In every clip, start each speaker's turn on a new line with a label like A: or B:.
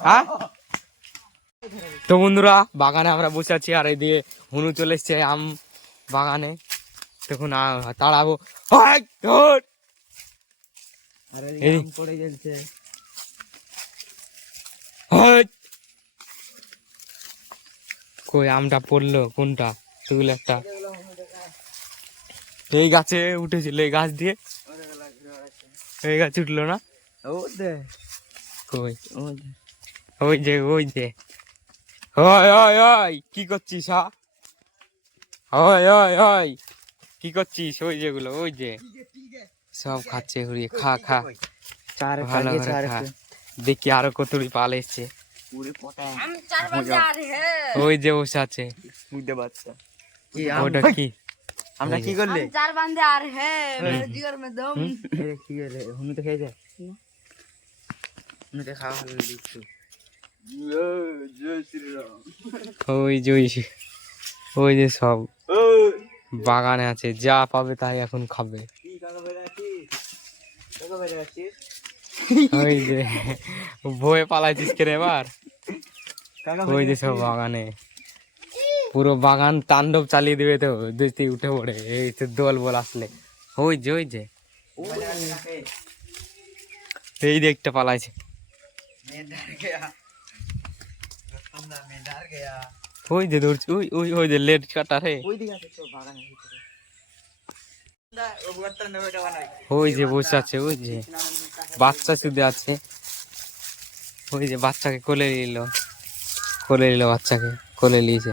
A: হ্যাঁ? তো বন্ধুরা বাগানে আমরা বসে আছি আর এদিকে হুনু চলে এসছে আম বাগানে। তখন তাড়াবো। এই। কই আমটা পড়ল? কোনটা? সেগুলো একটা। এই গাছে উঠেছিল এই গাছ দিয়ে। এই গাছ উঠল না?
B: ও দে
A: কই? ওই যে ওই যে ওই ওই ওই কি করছিস হা? ওই ওই ওই কি করছিস? ওই যেগুলো ওই যে সব খাচ্ছে ঘুরিয়ে খা খা।
B: চার
A: ভালো করে খা। দেখি আরও কতরি পাল এসছে। ওই যে বসে আছে।
B: বুঝতে বাচ্চা কি
A: ওটা কি?
B: আমরা কি করলে?
C: চার বান্ধে আর মে
B: দম। কি তো খেয়ে যায় তো খাওয়া জয়
A: শ্রী রাম ওই জয় ওই যে সব বাগানে আছে যা পাবে তাই এখন খাবে। ওই যে বয়ে পালাইছিস কেন এবার? ওই যে সব বাগানে। পুরো বাগান তাণ্ডব চালিয়ে দিবে তো। দেখতে উঠে পড়ে, এই তো দোল বল আসলে। ওই যে ওই যে। এই দেখতে পালাইছে। ওই যে দৌড়ছে ওই ওই ওই যে লেট কাটা রে
B: ওই
A: যে বসে আছে, ওই যে। বাচ্চা শুধু আছে। ওই যে বাচ্চাকে কোলে নিল। কোলে নিল বাচ্চাকে, কোলে নিয়েছে।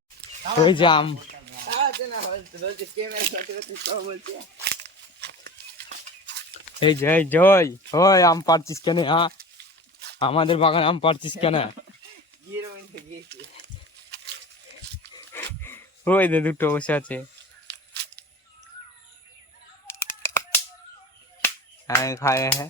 A: ওই
B: বলছে
A: এই যে, এই জয় ওই আম পারছিস কেন হ্যাঁ? আমাদের বাগানে আম পারছিস কেন? ওই যে দুটো বসে আছে। হ্যাঁ খায় হ্যাঁ।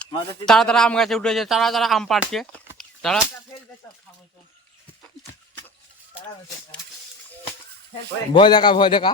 A: তাড়া তারা আম গাছে উঠেছে তারা তারা আম পাড়ছে। তারা ভয় দেখা ভয় দেখা।